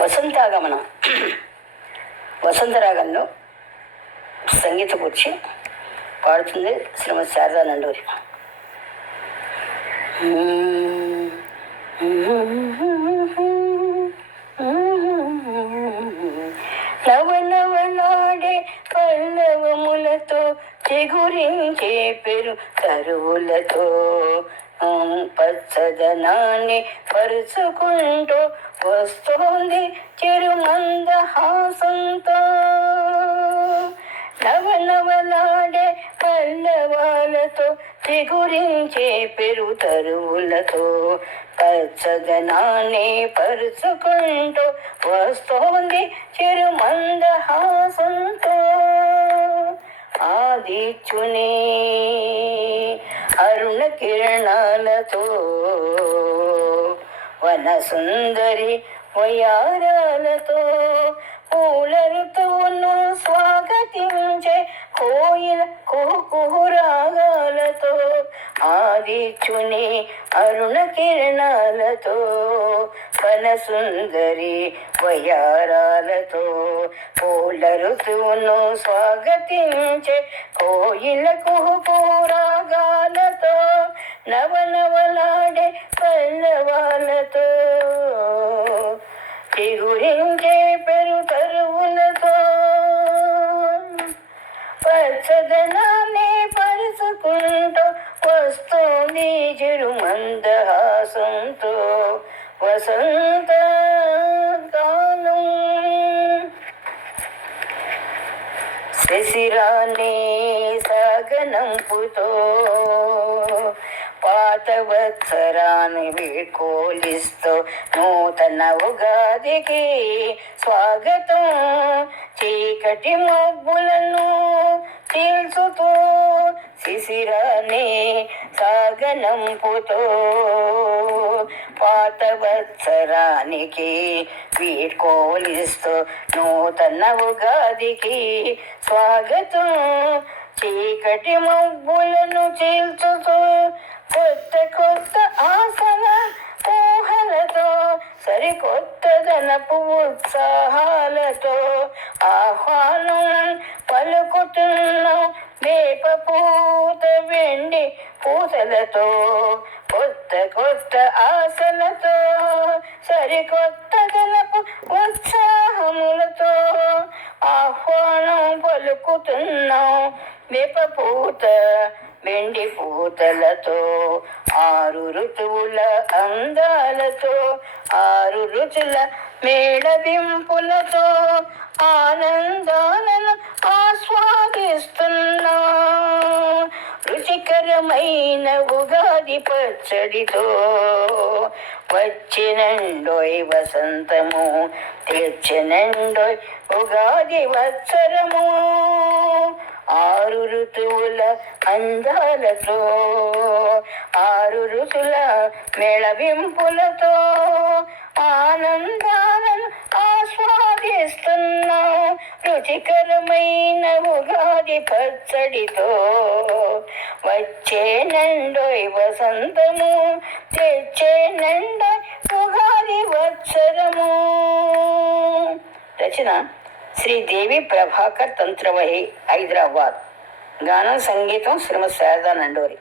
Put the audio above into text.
వసంతాగమనం వసంతరాగంలో సంగీత కూర్చి పాడుతుంది శ్రీమతి శారదా నండూరి నవనవనాడే పల్లవములతో చిగురించే పెరు కరువులతో పచ్చదనాన్ని పరుచుకుంటూ వస్తోంది చిరుమంద నవ నవనవలాడే పల్లవాలతో చిగురించే పెరు తరువులతో పచ్చదనాన్ని పరుచుకుంటూ వస్తోంది చిరుమంద హాసంతో అరుణ కిరణాలతో వన సుందరి వయారాలతో పూల ఋతువును స్వాగతించే కోయిల కుహురాగాలతో ఆదిచుని అరుణ కిరణాలతో వన సుందరి వయారాలతో పూల ఋతువును స్వాగతించే కోయిల కుహురాగాలతో నవనవలాడే పల్లవాలతో చిగురించే పెరు తరువులతో పచ్చదనాన్ని పరుచుకుంటూ వస్తోంది చిరు మందహాసంతో వసంత కాలం. శశిరాన్ని సగనంపుతో పాతవత్సరాన్ని వీడ్కోలిస్తూ నూతన ఉగాదికి స్వాగతం. చీకటి మబ్బులను చీల్చుతూ శిశిరాన్ని సాగనంపుతో పాతవత్సరానికి వీడ్కోలిస్తూ నూతన ఉగాదికి స్వాగతం. చీకటి మబ్బులను చీల్చుతూ కొత్త కొత్త ఆసన ఊహలతో సరికొత్తదనపు ఉత్సాహాలతో ఆహ్వానం పలుకుతున్నాం వేప పూత వెండి పూసలతో కొత్త కొత్త ఆశలతో సరికొత్తదనపు ఉత్సాహములతో ఆహ్వానం పలుకుతున్నాం విపపూత వెండి పూతలతో ఆరు ఋతువుల అందాలతో ఆరు రుచుల మేళవింపులతో ఆనందాల ఉగాది పచ్చడితో వచ్చినండోయ్ వసంతము తెచ్చినండోయ్ ఉగాది వత్సరము. ఆరు ఋతువుల అందాలతో ఆరు ఋతుల మేళవింపులతో ఆనందాలను ఆస్వాదిస్తున్నాం. రుచికరమైన ఉగాది పచ్చడితో వచ్చే నండోయ్ వసంతము తెచ్చేనండోయ్ ఉగాది వత్సరము. రచన శ్రీదేవి ప్రభాకర్ తంత్రవహి హైదరాబాద్. గానం సంగీతం శ్రీమతి శారదా నండోరి.